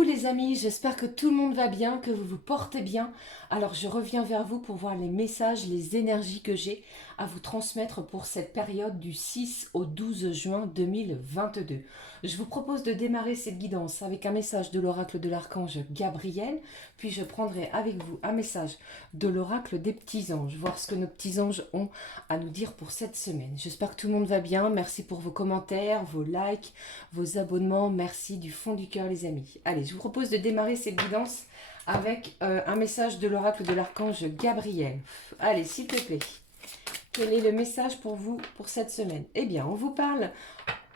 Coucou les amis, j'espère que tout le monde va bien, que vous vous portez bien. Alors je reviens vers vous pour voir les messages, les énergies que j'ai à vous transmettre pour cette période du 6 au 12 juin 2022. Je vous propose de démarrer cette guidance avec un message de l'oracle de l'archange Gabriel, puis je prendrai avec vous un message de l'oracle des petits anges, voir ce que nos petits anges ont à nous dire pour cette semaine. J'espère que tout le monde va bien, merci pour vos commentaires, vos likes, vos abonnements, merci du fond du cœur les amis. Allez, je vous propose de démarrer cette guidance avec un message de l'oracle de l'archange Gabriel. Allez, s'il te plaît, quel est le message pour vous pour cette semaine? Eh bien, on vous parle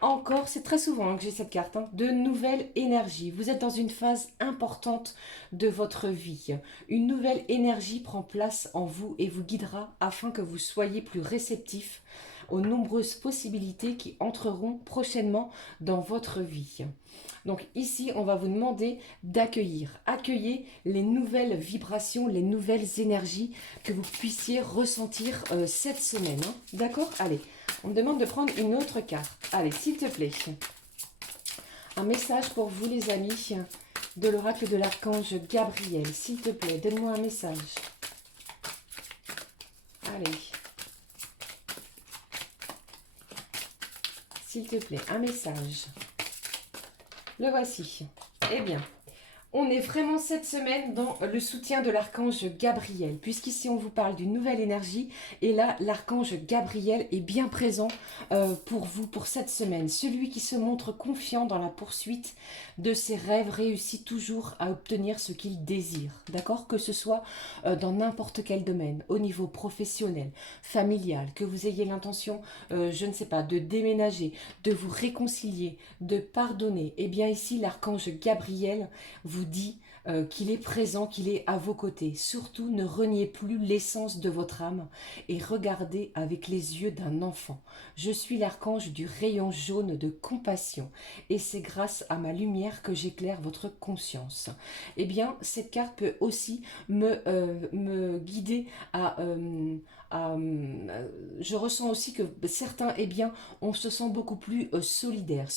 encore, c'est très souvent que j'ai cette carte, de nouvelle énergie. Vous êtes dans une phase importante de votre vie. Une nouvelle énergie prend place en vous et vous guidera afin que vous soyez plus réceptif aux nombreuses possibilités qui entreront prochainement dans votre vie. Donc ici, on va vous demander d'accueillir. Accueillez les nouvelles vibrations, les nouvelles énergies que vous puissiez ressentir cette semaine. D'accord? Allez, on me demande de prendre une autre carte. Allez, s'il te plaît. Un message pour vous les amis de l'oracle de l'archange Gabriel. S'il te plaît, donne-moi un message. Allez. S'il te plaît, un message. Le voici. Eh bien, on est vraiment cette semaine dans le soutien de l'archange Gabriel, puisqu'ici on vous parle d'une nouvelle énergie, et là l'archange Gabriel est bien présent pour vous pour cette semaine. Celui qui se montre confiant dans la poursuite de ses rêves réussit toujours à obtenir ce qu'il désire, d'accord? Que ce soit dans n'importe quel domaine, au niveau professionnel, familial, que vous ayez l'intention, je ne sais pas, de déménager, de vous réconcilier, de pardonner, et bien ici l'archange Gabriel vous dit qu'il est présent, qu'il est à vos côtés. Surtout, ne reniez plus l'essence de votre âme et regardez avec les yeux d'un enfant. Je suis l'archange du rayon jaune de compassion et c'est grâce à ma lumière que j'éclaire votre conscience. Eh bien, cette carte peut aussi me guider je ressens aussi que certains, eh bien, on se sent beaucoup plus solidaire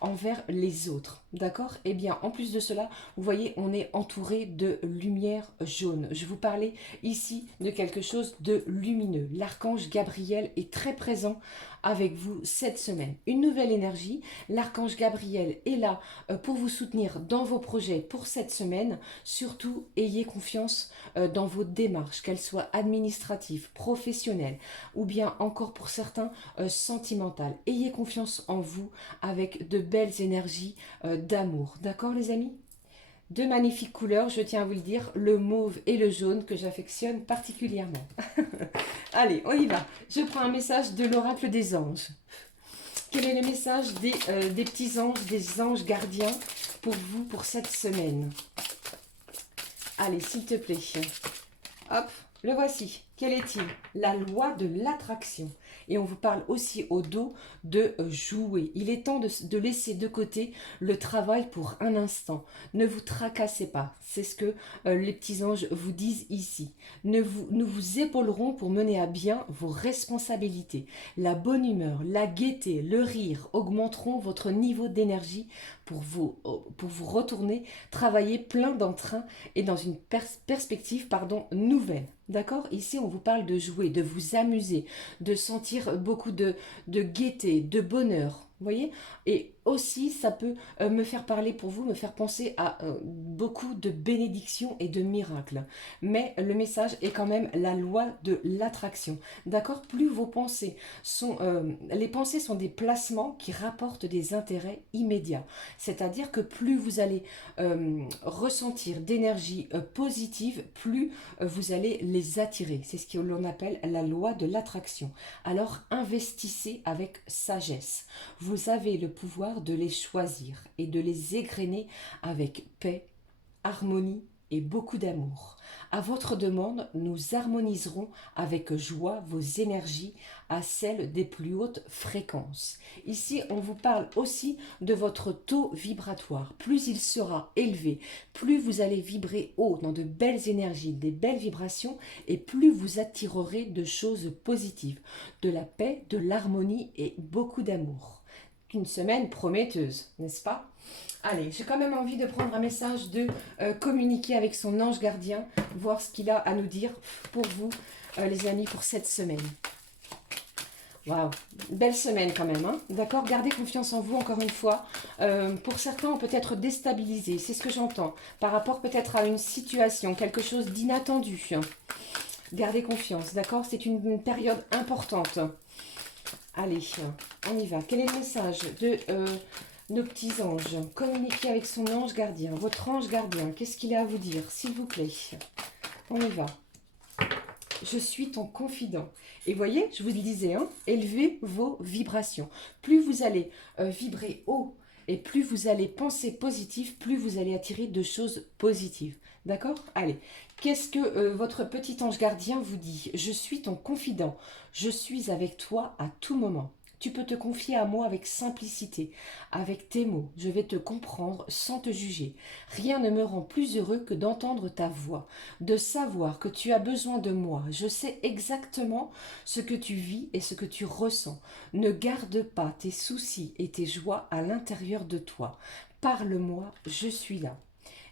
envers les autres, d'accord? Eh bien, en plus de cela, vous voyez, on est entouré de lumière jaune. Je vous parlais ici de quelque chose de lumineux. L'archange Gabriel est très présent avec vous cette semaine. Une nouvelle énergie, l'archange Gabriel est là pour vous soutenir dans vos projets pour cette semaine. Surtout, ayez confiance dans vos démarches, qu'elles soient administratives, professionnelles ou bien encore pour certains sentimentales. Ayez confiance en vous avec de belles énergies d'amour. D'accord les amis? Deux magnifiques couleurs, je tiens à vous le dire, le mauve et le jaune que j'affectionne particulièrement. Allez, on y va. Je prends un message de l'oracle des anges. Quel est le message des petits anges, des anges gardiens pour vous pour cette semaine? Allez, s'il te plaît. Hop, le voici. Quel est-il? La loi de l'attraction. Et on vous parle aussi au dos de jouer. Il est temps de laisser de côté le travail pour un instant. Ne vous tracassez pas. C'est ce que les petits anges vous disent ici. Nous vous épaulerons pour mener à bien vos responsabilités. La bonne humeur, la gaieté, le rire augmenteront votre niveau d'énergie pour vous retourner, travailler plein d'entrain et dans une perspective nouvelle. D'accord? Ici, on vous parle de jouer, de vous amuser, de sentir beaucoup de gaieté, de bonheur. Vous voyez? Et aussi, ça peut me faire parler pour vous, me faire penser à beaucoup de bénédictions et de miracles. Mais le message est quand même la loi de l'attraction. D'accord? Plus vos pensées sont... les pensées sont des placements qui rapportent des intérêts immédiats. C'est-à-dire que plus vous allez ressentir d'énergie positive, plus vous allez les attirer. C'est ce que l'on appelle la loi de l'attraction. Alors investissez avec sagesse. Vous avez le pouvoir de les choisir et de les égrener avec paix, harmonie et beaucoup d'amour. À votre demande, nous harmoniserons avec joie vos énergies à celles des plus hautes fréquences. Ici, on vous parle aussi de votre taux vibratoire. Plus il sera élevé, plus vous allez vibrer haut dans de belles énergies, des belles vibrations, et plus vous attirerez de choses positives, de la paix, de l'harmonie et beaucoup d'amour. une semaine prometteuse, n'est-ce pas? Allez, j'ai quand même envie de prendre un message, de communiquer avec son ange gardien, voir ce qu'il a à nous dire pour vous, les amis, pour cette semaine. Waouh, belle semaine quand même, hein. D'accord, gardez confiance en vous encore une fois. Pour certains, on peut être déstabilisé, c'est ce que j'entends, par rapport peut-être à une situation, quelque chose d'inattendu. Gardez confiance, d'accord, c'est une période importante. Allez, on y va. Quel est le message de nos petits anges? Communiquez avec son ange gardien, votre ange gardien, qu'est-ce qu'il a à vous dire, s'il vous plaît? On y va. Je suis ton confident. Et voyez, je vous le disais, hein, élevez vos vibrations. Plus vous allez vibrer haut et plus vous allez penser positif, plus vous allez attirer de choses positives. D'accord? Allez, qu'est-ce que votre petit ange gardien vous dit? Je suis ton confident. Je suis avec toi à tout moment. Tu peux te confier à moi avec simplicité, avec tes mots. Je vais te comprendre sans te juger. Rien ne me rend plus heureux que d'entendre ta voix, de savoir que tu as besoin de moi. Je sais exactement ce que tu vis et ce que tu ressens. Ne garde pas tes soucis et tes joies à l'intérieur de toi. Parle-moi, je suis là.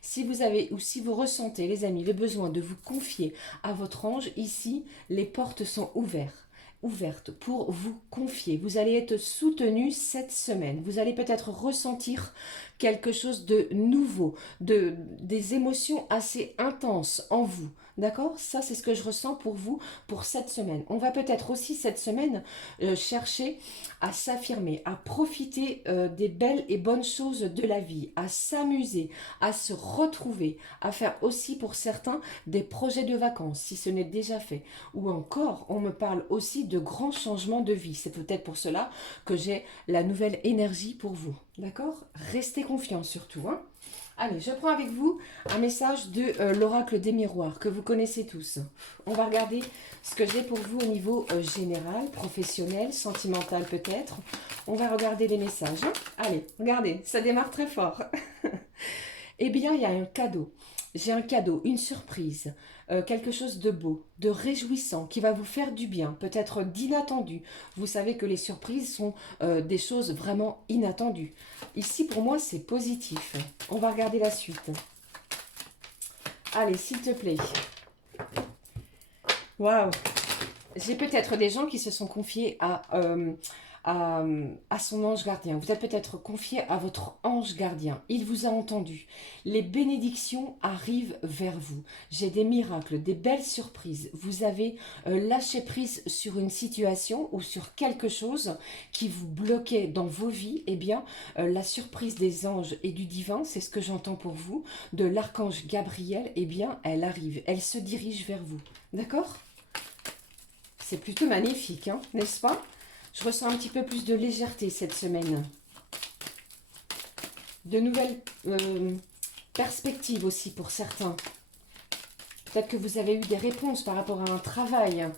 Si vous avez ou si vous ressentez, les amis, le besoin de vous confier à votre ange, ici, les portes sont ouvertes pour vous confier. Vous allez être soutenu cette semaine. Vous allez peut-être ressentir quelque chose de nouveau, des émotions assez intenses en vous. D'accord? Ça, c'est ce que je ressens pour vous pour cette semaine. On va peut-être aussi cette semaine chercher à s'affirmer, à profiter des belles et bonnes choses de la vie, à s'amuser, à se retrouver, à faire aussi pour certains des projets de vacances, si ce n'est déjà fait. Ou encore, on me parle aussi de grands changements de vie. C'est peut-être pour cela que j'ai la nouvelle énergie pour vous. D'accord? Restez confiants surtout, hein. Allez, je prends avec vous un message de l'oracle des miroirs que vous connaissez tous. On va regarder ce que j'ai pour vous au niveau général, professionnel, sentimental peut-être. On va regarder les messages, hein. Allez, regardez, ça démarre très fort. Eh bien, il y a un cadeau. J'ai un cadeau, une surprise, quelque chose de beau, de réjouissant, qui va vous faire du bien, peut-être d'inattendu. Vous savez que les surprises sont des choses vraiment inattendues. Ici, pour moi, c'est positif. On va regarder la suite. Allez, s'il te plaît. Waouh! J'ai peut-être des gens qui se sont confiés à son ange gardien. Vous êtes peut-être confié à votre ange gardien. Il vous a entendu. Les bénédictions arrivent vers vous. J'ai des miracles, des belles surprises. Vous avez lâché prise sur une situation ou sur quelque chose qui vous bloquait dans vos vies. Eh bien, la surprise des anges et du divin, c'est ce que j'entends pour vous, de l'archange Gabriel, eh bien, elle arrive. Elle se dirige vers vous. D'accord? C'est plutôt magnifique, hein, n'est-ce pas? Je ressens un petit peu plus de légèreté cette semaine. De nouvelles perspectives aussi pour certains. Peut-être que vous avez eu des réponses par rapport à un travail.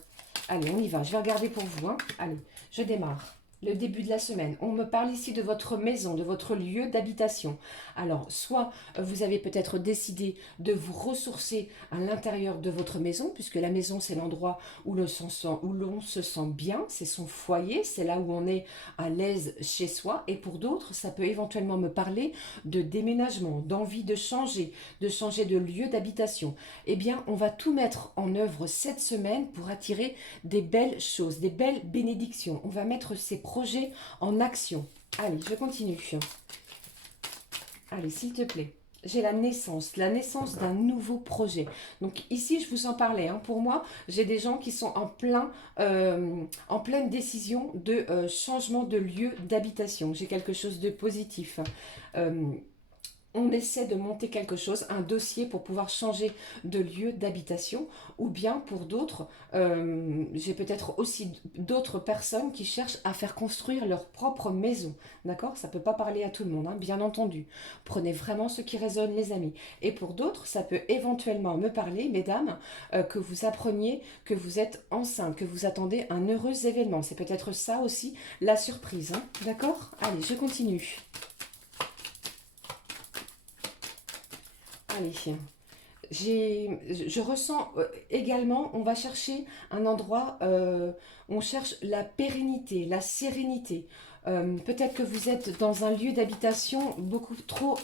Allez, on y va. Je vais regarder pour vous, hein. Allez, je démarre. Le début de la semaine. On me parle ici de votre maison, de votre lieu d'habitation. Alors, soit vous avez peut-être décidé de vous ressourcer à l'intérieur de votre maison, puisque la maison, c'est l'endroit où l'on se sent bien, c'est son foyer, c'est là où on est à l'aise chez soi. Et pour d'autres, ça peut éventuellement me parler de déménagement, d'envie de changer de lieu d'habitation. Eh bien, on va tout mettre en œuvre cette semaine pour attirer des belles choses, des belles bénédictions. On va mettre ces projets en action. Allez, je continue. Allez, s'il te plaît. J'ai la naissance d'un nouveau projet. Donc ici, je vous en parlais, hein. Pour moi, j'ai des gens qui sont en pleine décision de changement de lieu d'habitation. J'ai quelque chose de positif. On essaie de monter quelque chose, un dossier pour pouvoir changer de lieu d'habitation, ou bien pour d'autres, j'ai peut-être aussi d'autres personnes qui cherchent à faire construire leur propre maison, d'accord? Ça ne peut pas parler à tout le monde, hein, bien entendu. Prenez vraiment ce qui résonne, les amis. Et pour d'autres, ça peut éventuellement me parler, mesdames, que vous appreniez que vous êtes enceinte, que vous attendez un heureux événement. C'est peut-être ça aussi, la surprise, hein, d'accord? Allez, je continue. Allez, je ressens également, on va chercher un endroit, on cherche la pérennité, la sérénité. Peut-être que vous êtes dans un lieu d'habitation beaucoup trop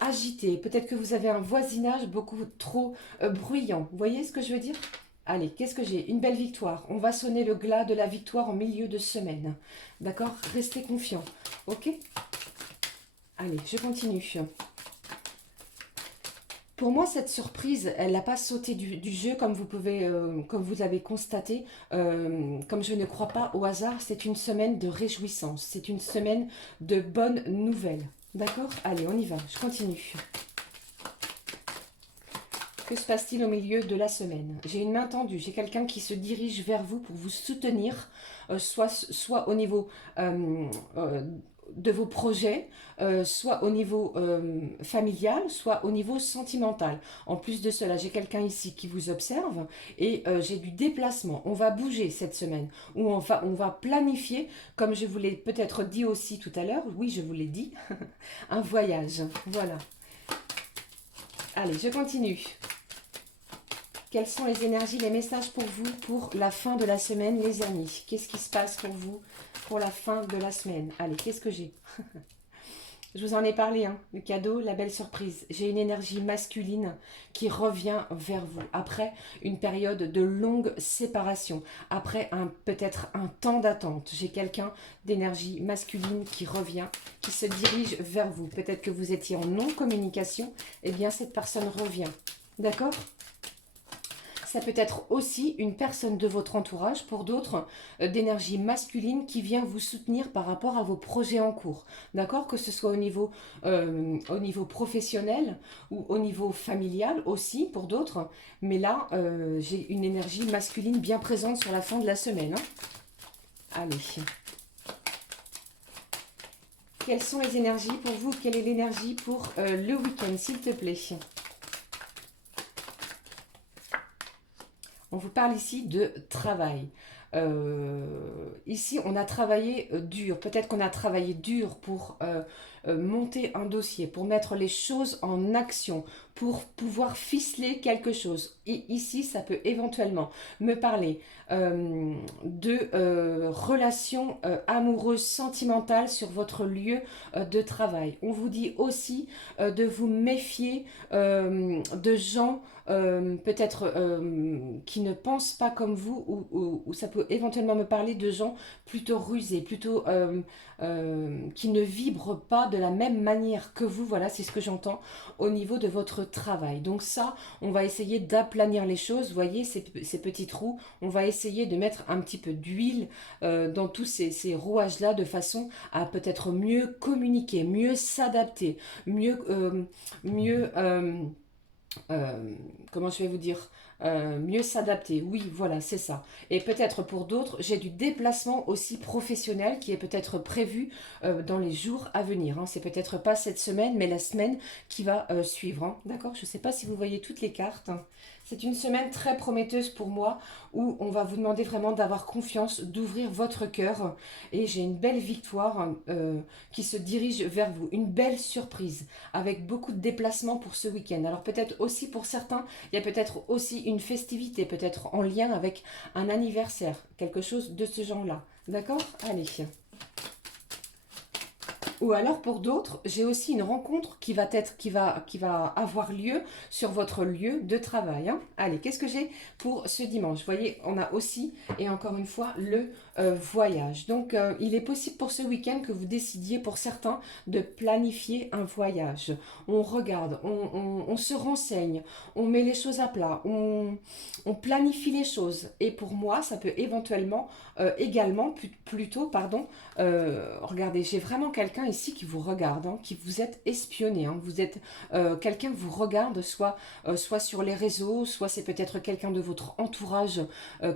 agité. Peut-être que vous avez un voisinage beaucoup trop bruyant. Vous voyez ce que je veux dire? Allez, qu'est-ce que j'ai? Une belle victoire. On va sonner le glas de la victoire en milieu de semaine. D'accord? Restez confiants. Ok? Allez, je continue. Pour moi, cette surprise, elle n'a pas sauté du jeu comme vous pouvez, comme vous l'avez constaté. Comme je ne crois pas au hasard, c'est une semaine de réjouissance. C'est une semaine de bonnes nouvelles. D'accord? Allez, on y va. Je continue. Que se passe-t-il au milieu de la semaine? J'ai une main tendue. J'ai quelqu'un qui se dirige vers vous pour vous soutenir, soit au niveau euh, de vos projets, soit au niveau familial, soit au niveau sentimental. En plus de cela, j'ai quelqu'un ici qui vous observe et j'ai du déplacement. On va bouger cette semaine, ou on va planifier, comme je vous l'ai peut-être dit aussi tout à l'heure, oui, je vous l'ai dit, un voyage. Voilà. Allez, je continue. Quelles sont les énergies, les messages pour vous pour la fin de la semaine, les amis? Qu'est-ce qui se passe pour vous pour la fin de la semaine? Allez, qu'est-ce que j'ai? Je vous en ai parlé, hein, le cadeau, la belle surprise. J'ai une énergie masculine qui revient vers vous après une période de longue séparation, après peut-être un temps d'attente. J'ai quelqu'un d'énergie masculine qui revient, qui se dirige vers vous. Peut-être que vous étiez en non-communication, eh bien cette personne revient. D'accord? Ça peut être aussi une personne de votre entourage, pour d'autres, d'énergie masculine qui vient vous soutenir par rapport à vos projets en cours. D'accord? Que ce soit au niveau professionnel ou au niveau familial aussi, pour d'autres. Mais là, j'ai une énergie masculine bien présente sur la fin de la semaine. Hein. Allez. Quelles sont les énergies pour vous? Quelle est l'énergie pour le week-end, s'il te plaît? On vous parle ici de travail. Ici, on a travaillé dur. Peut-être qu'on a travaillé dur pour monter un dossier, pour mettre les choses en action, pour pouvoir ficeler quelque chose. Et ici, ça peut éventuellement me parler de relations amoureuses, sentimentales sur votre lieu de travail. On vous dit aussi de vous méfier de gens peut-être qui ne pensent pas comme vous, ou ça peut éventuellement me parler de gens plutôt rusés, plutôt qui ne vibrent pas de la même manière que vous. Voilà, c'est ce que j'entends au niveau de votre travail. Donc ça, on va essayer d'aplanir les choses. Vous voyez, ces petits trous, on va essayer de mettre un petit peu d'huile dans tous ces rouages-là, de façon à peut-être mieux communiquer, mieux s'adapter, mieux... mieux comment je vais vous dire, mieux s'adapter. Oui, voilà, c'est ça. Et peut-être pour d'autres, j'ai du déplacement aussi professionnel qui est peut-être prévu dans les jours à venir. Hein. C'est peut-être pas cette semaine, mais la semaine qui va suivre. Hein. D'accord? Je ne sais pas si vous voyez toutes les cartes. Hein. C'est une semaine très prometteuse pour moi où on va vous demander vraiment d'avoir confiance, d'ouvrir votre cœur. Et j'ai une belle victoire qui se dirige vers vous. Une belle surprise avec beaucoup de déplacements pour ce week-end. Alors peut-être aussi pour certains, il y a peut-être aussi une festivité, peut-être en lien avec un anniversaire, quelque chose de ce genre-là. D'accord? Allez. Ou alors pour d'autres, j'ai aussi une rencontre qui va avoir lieu sur votre lieu de travail. Hein. Allez, qu'est-ce que j'ai pour ce dimanche? Vous voyez, on a aussi, et encore une fois, le voyage. Donc, il est possible pour ce week-end que vous décidiez, pour certains, de planifier un voyage. On regarde, on se renseigne, on met les choses à plat, on planifie les choses. Et pour moi, ça peut éventuellement, également, plutôt, pardon, regardez, j'ai vraiment quelqu'un ici qui vous regarde, hein, qui vous êtes espionné. Hein, vous êtes quelqu'un vous regarde, soit sur les réseaux, soit c'est peut-être quelqu'un de votre entourage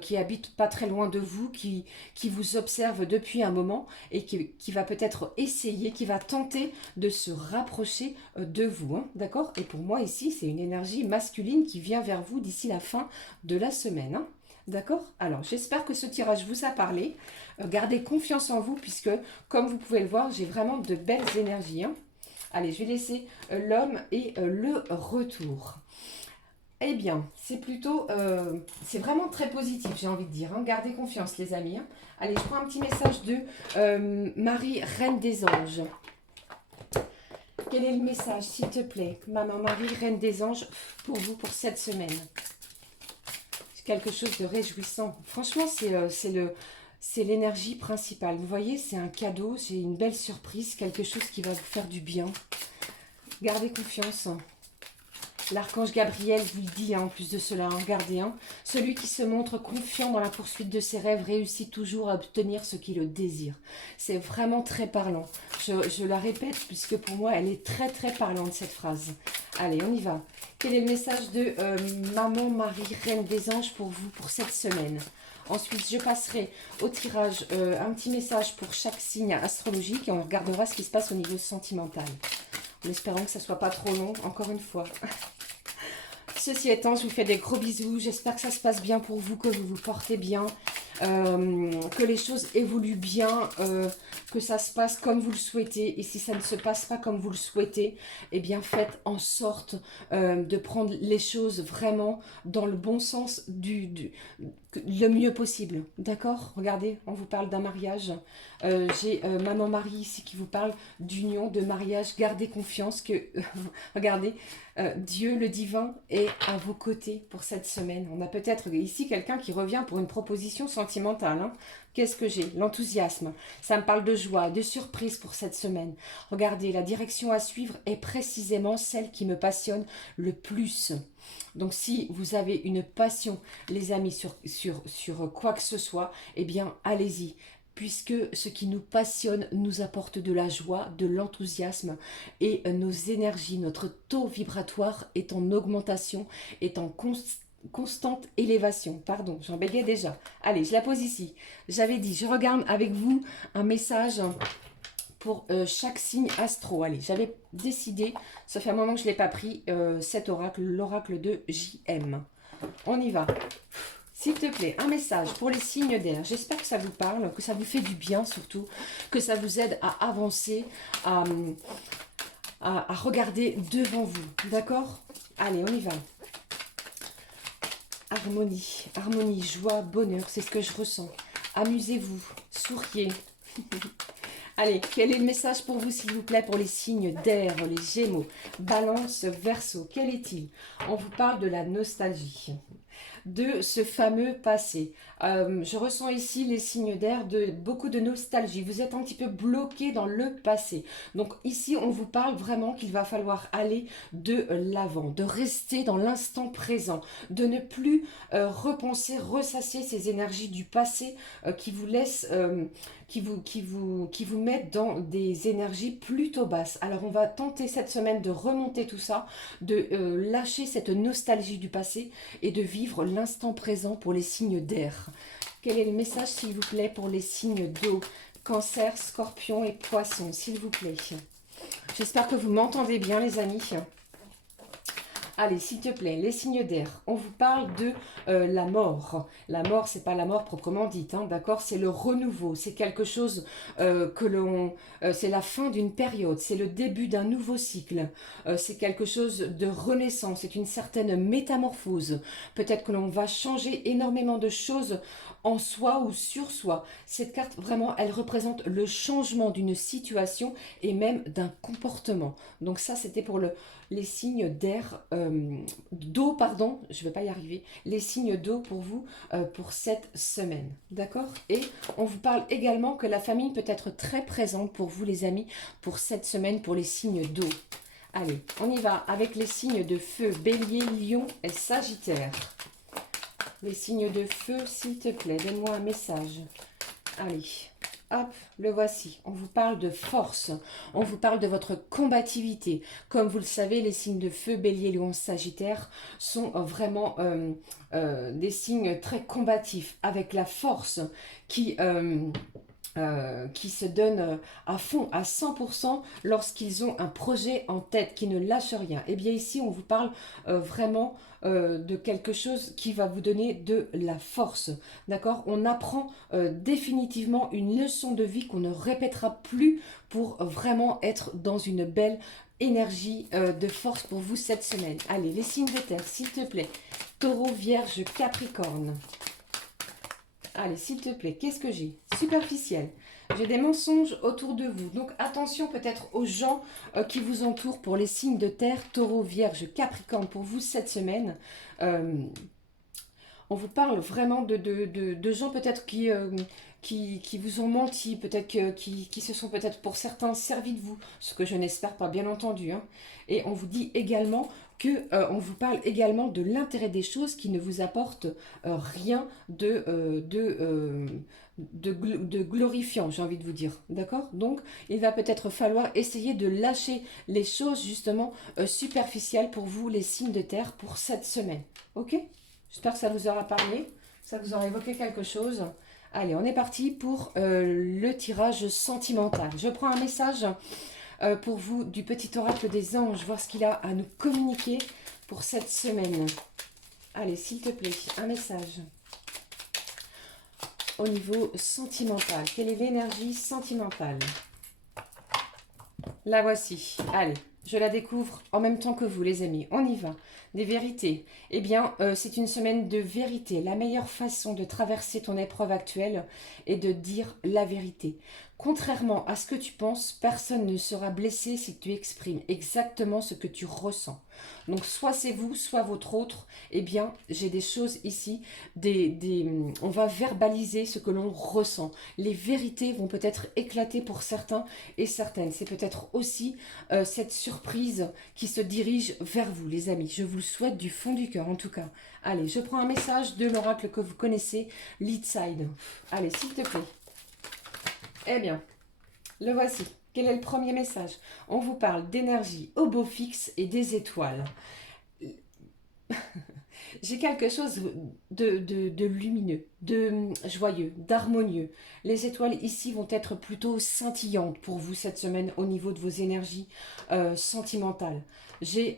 qui habite pas très loin de vous, qui vous observe depuis un moment et qui va peut-être essayer, qui va tenter de se rapprocher de vous. Hein, d'accord? Et pour moi ici, c'est une énergie masculine qui vient vers vous d'ici la fin de la semaine. Hein. D'accord? Alors, j'espère que ce tirage vous a parlé. Gardez confiance en vous puisque, comme vous pouvez le voir, j'ai vraiment de belles énergies. Hein. Allez, je vais laisser l'homme et le retour. Eh bien, c'est plutôt, c'est vraiment très positif, j'ai envie de dire, hein. Gardez confiance, les amis, hein. Allez, je prends un petit message de Marie, Reine des Anges. Quel est le message, s'il te plaît, Maman Marie, Reine des Anges, pour vous, pour cette semaine? C'est quelque chose de réjouissant. Franchement, c'est l'énergie principale. Vous voyez, c'est un cadeau, c'est une belle surprise, quelque chose qui va vous faire du bien. Gardez confiance. L'archange Gabriel vous le dit, hein, en plus de cela, hein, regardez, hein, celui qui se montre confiant dans la poursuite de ses rêves réussit toujours à obtenir ce qu'il désire. C'est vraiment très parlant. Je la répète puisque pour moi, elle est très très parlante cette phrase. Allez, on y va. Quel est le message de Maman Marie, Reine des Anges pour vous, pour cette semaine? Ensuite, je passerai au tirage un petit message pour chaque signe astrologique et on regardera ce qui se passe au niveau sentimental. En espérant que ça ne soit pas trop long, encore une fois. Ceci étant, je vous fais des gros bisous. J'espère que ça se passe bien pour vous, que vous vous portez bien, que les choses évoluent bien, que ça se passe comme vous le souhaitez. Et si ça ne se passe pas comme vous le souhaitez, eh bien faites en sorte de prendre les choses vraiment dans le bon sens le mieux possible. D'accord? Regardez, on vous parle d'un mariage. J'ai Maman Marie ici qui vous parle d'union, de mariage. Gardez confiance que, regardez, Dieu le divin est à vos côtés pour cette semaine. On a peut-être ici quelqu'un qui revient pour une proposition sentimentale. Hein. Qu'est-ce que j'ai? L'enthousiasme. Ça me parle de joie, de surprise pour cette semaine. Regardez, la direction à suivre est précisément celle qui me passionne le plus. Donc si vous avez une passion, les amis, sur quoi que ce soit, eh bien allez-y. Puisque ce qui nous passionne nous apporte de la joie, de l'enthousiasme et nos énergies, notre taux vibratoire est en augmentation, est en constante élévation. Pardon, j'en bégayais déjà. Allez, je la pose ici. J'avais dit, je regarde avec vous un message pour chaque signe astro. Allez, j'avais décidé, ça fait un moment que je ne l'ai pas pris, cet oracle, l'oracle de JM. On y va. S'il te plaît, un message pour les signes d'air. J'espère que ça vous parle, que ça vous fait du bien surtout, que ça vous aide à avancer, à regarder devant vous. D'accord? Allez, on y va. Harmonie, harmonie, joie, bonheur, c'est ce que je ressens. Amusez-vous, souriez. Allez, quel est le message pour vous, s'il vous plaît, pour les signes d'air, les Gémeaux, Balance, Verseau? Quel est-il? On vous parle de la nostalgie, de ce fameux passé. Je ressens ici les signes d'air de beaucoup de nostalgie. Vous êtes un petit peu bloqué dans le passé. Donc ici, on vous parle vraiment qu'il va falloir aller de l'avant, de rester dans l'instant présent, de ne plus repenser, ressasser ces énergies du passé qui vous laissent... qui vous mettent dans des énergies plutôt basses. Alors on va tenter cette semaine de remonter tout ça, de lâcher cette nostalgie du passé et de vivre l'instant présent pour les signes d'air. Quel est le message, s'il vous plaît, pour les signes d'eau? Cancer, Scorpion et Poisson, s'il vous plaît. J'espère que vous m'entendez bien, les amis. Allez, s'il te plaît, les signes d'air. On vous parle de la mort. La mort, c'est pas la mort proprement dite, hein, d'accord? C'est le renouveau. C'est quelque chose que l'on... c'est la fin d'une période. C'est le début d'un nouveau cycle. C'est quelque chose de renaissance. C'est une certaine métamorphose. Peut-être que l'on va changer énormément de choses en soi ou sur soi. Cette carte, vraiment, elle représente le changement d'une situation et même d'un comportement. Donc ça, c'était pour les signes d'air, d'eau, pardon, je ne vais pas y arriver, les signes d'eau pour vous, pour cette semaine, d'accord? Et on vous parle également que la famille peut être très présente pour vous, les amis, pour cette semaine, pour les signes d'eau. Allez, on y va avec les signes de feu, Bélier, Lion et Sagittaire. Les signes de feu, s'il te plaît, donne-moi un message. Allez, hop, le voici. On vous parle de force, on vous parle de votre combativité. Comme vous le savez, les signes de feu, Bélier, Lion, Sagittaire sont vraiment des signes très combatifs, avec la force qui se donnent à fond, à 100% lorsqu'ils ont un projet en tête, qui ne lâchent rien. Et bien ici, on vous parle vraiment de quelque chose qui va vous donner de la force. D'accord? On apprend définitivement une leçon de vie qu'on ne répétera plus pour vraiment être dans une belle énergie de force pour vous cette semaine. Allez, les signes de terre, s'il te plaît. Taureau, Vierge, Capricorne. Allez, s'il te plaît, qu'est-ce que j'ai? Superficiel. J'ai des mensonges autour de vous. Donc, attention peut-être aux gens qui vous entourent pour les signes de terre, Taureau, Vierge, Capricorne, pour vous cette semaine. On vous parle vraiment de gens peut-être qui vous ont menti, peut-être qui se sont peut-être pour certains servis de vous, ce que je n'espère pas, bien entendu. Hein. Et on vous dit également que on vous parle également de l'intérêt des choses qui ne vous apporte rien de glorifiant, j'ai envie de vous dire. D'accord? Donc, il va peut-être falloir essayer de lâcher les choses justement superficielles pour vous, les signes de terre, pour cette semaine. Ok? J'espère que ça vous aura parlé, ça vous aura évoqué quelque chose. Allez, on est parti pour le tirage sentimental. Je prends un message pour vous du petit oracle des anges, voir ce qu'il a à nous communiquer pour cette semaine. Allez, s'il te plaît, un message au niveau sentimental. Quelle est l'énergie sentimentale? La voici. Allez, je la découvre en même temps que vous, les amis. On y va. Des vérités. Eh bien, c'est une semaine de vérité. La meilleure façon de traverser ton épreuve actuelle est de dire la vérité. Contrairement à ce que tu penses, personne ne sera blessé si tu exprimes exactement ce que tu ressens. Donc, soit c'est vous, soit votre autre. Eh bien, j'ai des choses ici. On va verbaliser ce que l'on ressent. Les vérités vont peut-être éclater pour certains et certaines. C'est peut-être aussi cette surprise qui se dirige vers vous, les amis. Je vous le souhaite du fond du cœur, en tout cas. Allez, je prends un message de l'oracle que vous connaissez, Leadside. Allez, s'il te plaît. Eh bien, le voici. Quel est le premier message? On vous parle d'énergie au beau fixe et des étoiles. J'ai quelque chose de lumineux, de joyeux, d'harmonieux. Les étoiles ici vont être plutôt scintillantes pour vous cette semaine au niveau de vos énergies sentimentales. J'ai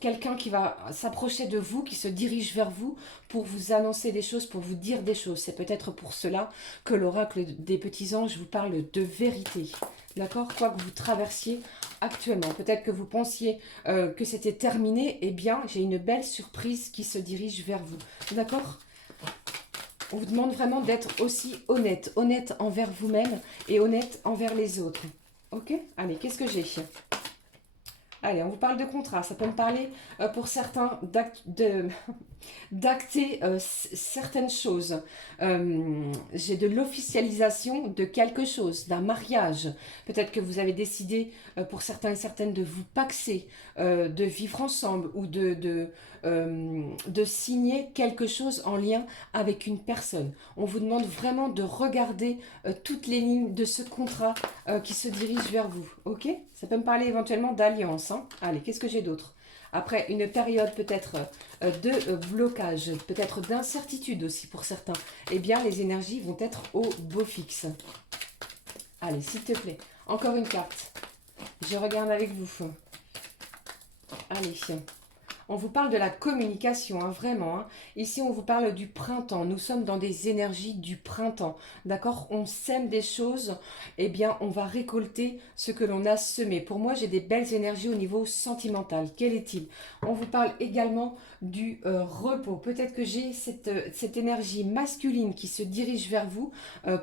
quelqu'un qui va s'approcher de vous, qui se dirige vers vous pour vous annoncer des choses, pour vous dire des choses. C'est peut-être pour cela que l'oracle des petits anges vous parle de vérité. D'accord? Quoi que vous traversiez actuellement. Peut-être que vous pensiez que c'était terminé. Eh bien, j'ai une belle surprise qui se dirige vers vous. D'accord? On vous demande vraiment d'être aussi honnête. Honnête envers vous-même et honnête envers les autres. Ok? Allez, qu'est-ce que j'ai? Allez, on vous parle de contrat. Ça peut me parler pour certains d'acter certaines choses. J'ai de l'officialisation de quelque chose, d'un mariage. Peut-être que vous avez décidé pour certains et certaines de vous paxer, de vivre ensemble ou de signer quelque chose en lien avec une personne. On vous demande vraiment de regarder toutes les lignes de ce contrat qui se dirige vers vous. Ok? Ça peut me parler éventuellement d'alliance. Hein. Allez, qu'est-ce que j'ai d'autre? Après une période peut-être de blocage, peut-être d'incertitude aussi pour certains, eh bien les énergies vont être au beau fixe. Allez, s'il te plaît, encore une carte. Je regarde avec vous. Allez, on vous parle de la communication, hein, vraiment. Hein. Ici, on vous parle du printemps. Nous sommes dans des énergies du printemps. D'accord? On sème des choses. Eh bien, on va récolter ce que l'on a semé. Pour moi, j'ai des belles énergies au niveau sentimental. Quel est-il? On vous parle également du repos. Peut-être que j'ai cette énergie masculine qui se dirige vers vous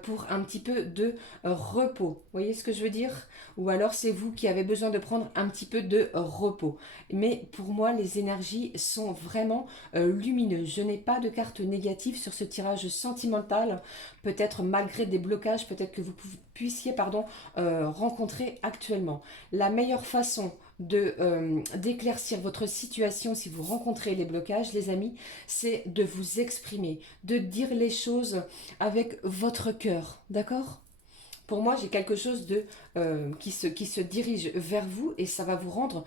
pour un petit peu de repos. Vous voyez ce que je veux dire? Ou alors, c'est vous qui avez besoin de prendre un petit peu de repos. Mais pour moi, les énergies sont vraiment lumineuses. Je n'ai pas de carte négative sur ce tirage sentimental. Peut-être malgré des blocages, peut-être que vous puissiez rencontrer actuellement. La meilleure façon d'éclaircir votre situation si vous rencontrez les blocages, les amis, c'est de vous exprimer, de dire les choses avec votre cœur. D'accord ? Pour moi, j'ai quelque chose qui se dirige vers vous et ça va vous rendre...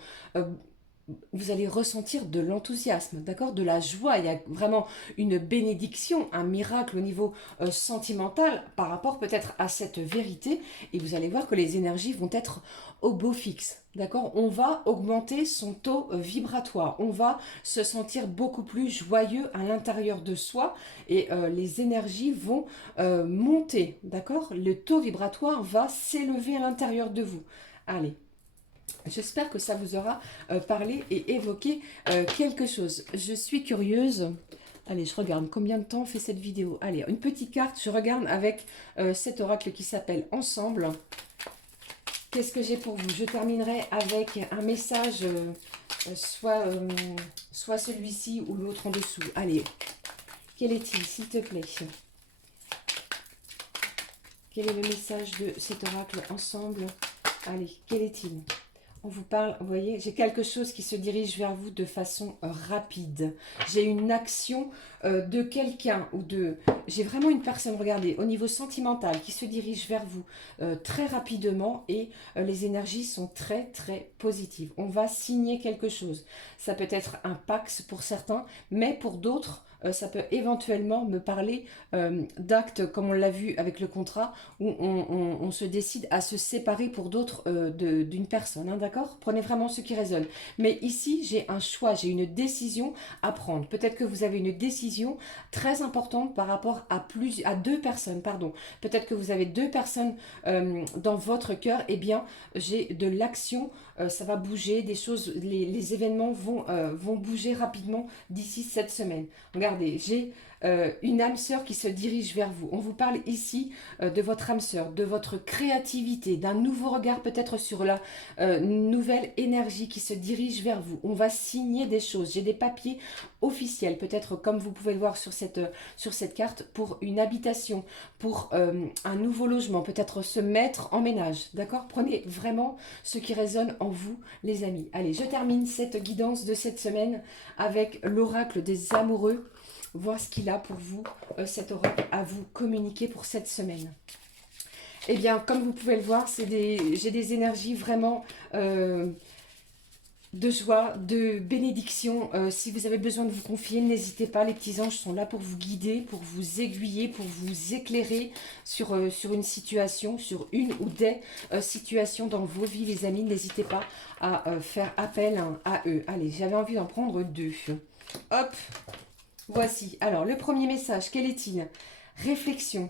vous allez ressentir de l'enthousiasme, d'accord, de la joie. Il y a vraiment une bénédiction, un miracle au niveau sentimental par rapport peut-être à cette vérité. Et vous allez voir que les énergies vont être au beau fixe, d'accord. On va augmenter son taux vibratoire. On va se sentir beaucoup plus joyeux à l'intérieur de soi et les énergies vont monter, d'accord. Le taux vibratoire va s'élever à l'intérieur de vous. Allez. J'espère que ça vous aura parlé et évoqué quelque chose. Je suis curieuse. Allez, je regarde combien de temps fait cette vidéo. Allez, une petite carte. Je regarde avec cet oracle qui s'appelle Ensemble. Qu'est-ce que j'ai pour vous? Je terminerai avec un message, soit celui-ci ou l'autre en dessous. Allez, quel est-il, s'il te plaît? Quel est le message de cet oracle Ensemble? Allez, quel est-il? On vous parle, vous voyez, j'ai quelque chose qui se dirige vers vous de façon rapide. J'ai une action de quelqu'un ou de... J'ai vraiment une personne, regardez, au niveau sentimental qui se dirige vers vous très rapidement et les énergies sont très très positives. On va signer quelque chose. Ça peut être un pax pour certains, mais pour d'autres, ça peut éventuellement me parler d'actes, comme on l'a vu avec le contrat, où on se décide à se séparer pour d'autres d'une personne, hein, d'accord? Prenez vraiment ce qui résonne. Mais ici, j'ai un choix, j'ai une décision à prendre. Peut-être que vous avez une décision très importante par rapport à deux personnes, pardon. Peut-être que vous avez deux personnes dans votre cœur. Eh bien, j'ai de l'action, ça va bouger, des choses, les événements vont bouger rapidement d'ici cette semaine. Regardez, j'ai une âme sœur qui se dirige vers vous. On vous parle ici de votre âme sœur, de votre créativité, d'un nouveau regard peut-être sur la nouvelle énergie qui se dirige vers vous. On va signer des choses. J'ai des papiers officiels, peut-être comme vous pouvez le voir sur cette carte, pour une habitation, pour un nouveau logement, peut-être se mettre en ménage. D'accord? Prenez vraiment ce qui résonne en vous, les amis. Allez, je termine cette guidance de cette semaine avec l'oracle des amoureux. Voir ce qu'il a pour vous, cet oracle, à vous communiquer pour cette semaine. Eh bien, comme vous pouvez le voir, j'ai des énergies vraiment de joie, de bénédiction. Si vous avez besoin de vous confier, n'hésitez pas. Les petits anges sont là pour vous guider, pour vous aiguiller, pour vous éclairer sur une situation, sur une ou des situations dans vos vies, les amis. N'hésitez pas à faire appel à eux. Allez, j'avais envie d'en prendre deux. Hop! Voici. Alors, le premier message, quel est-il? Réflexion.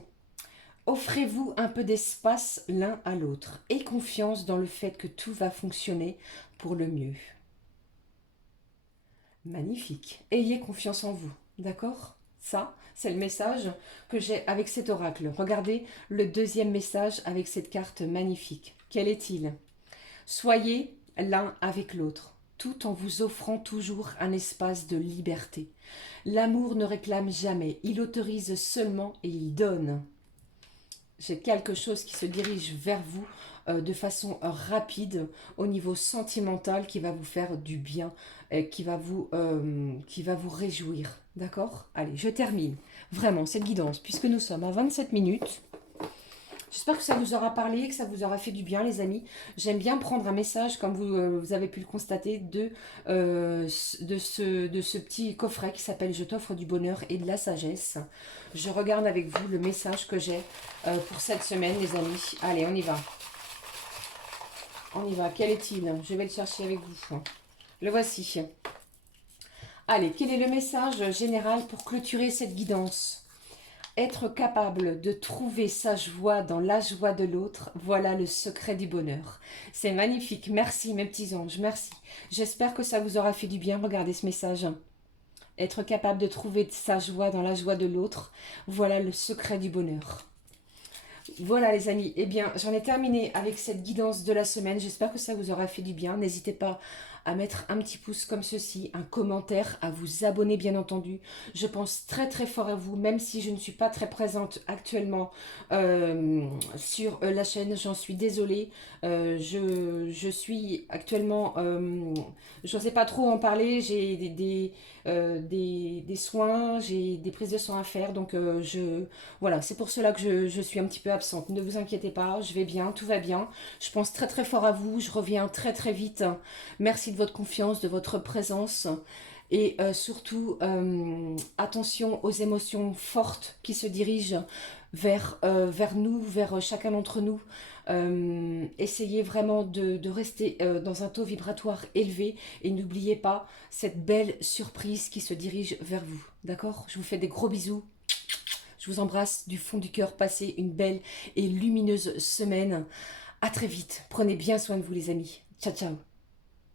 Offrez-vous un peu d'espace l'un à l'autre et confiance dans le fait que tout va fonctionner pour le mieux. Magnifique. Ayez confiance en vous. D'accord? Ça, c'est le message que j'ai avec cet oracle. Regardez le deuxième message avec cette carte magnifique. Quel est-il? Soyez l'un avec l'autre, tout en vous offrant toujours un espace de liberté. L'amour ne réclame jamais, il autorise seulement et il donne. J'ai quelque chose qui se dirige vers vous de façon rapide au niveau sentimental qui va vous faire du bien, qui va vous réjouir. D'accord? Allez, je termine vraiment cette guidance puisque nous sommes à 27 minutes. J'espère que ça vous aura parlé, que ça vous aura fait du bien, les amis. J'aime bien prendre un message, comme vous avez pu le constater, de ce petit coffret qui s'appelle « Je t'offre du bonheur et de la sagesse ». Je regarde avec vous le message que j'ai pour cette semaine, les amis. Allez, on y va. On y va. Quel est-il? Je vais le chercher avec vous. Le voici. Allez, quel est le message général pour clôturer cette guidance? Être capable de trouver sa joie dans la joie de l'autre, voilà le secret du bonheur. C'est magnifique. Merci mes petits anges, merci. J'espère que ça vous aura fait du bien. Regardez ce message. Être capable de trouver sa joie dans la joie de l'autre, voilà le secret du bonheur. Voilà les amis, eh bien j'en ai terminé avec cette guidance de la semaine. J'espère que ça vous aura fait du bien. N'hésitez pas à mettre un petit pouce comme ceci, un commentaire, à vous abonner bien entendu. Je pense très très fort à vous, même si je ne suis pas très présente actuellement sur la chaîne, j'en suis désolée. Je suis actuellement, je ne sais pas trop en parler, j'ai des soins, j'ai des prises de sang à faire, donc voilà, c'est pour cela que je suis un petit peu absente. Ne vous inquiétez pas, je vais bien, tout va bien. Je pense très très fort à vous, je reviens très très vite. Merci de votre confiance, de votre présence. Et surtout, attention aux émotions fortes qui se dirigent vers nous, vers chacun d'entre nous. Essayez vraiment de rester dans un taux vibratoire élevé et n'oubliez pas cette belle surprise qui se dirige vers vous. D'accord? Je vous fais des gros bisous. Je vous embrasse du fond du cœur. Passez une belle et lumineuse semaine. À très vite. Prenez bien soin de vous les amis. Ciao, ciao.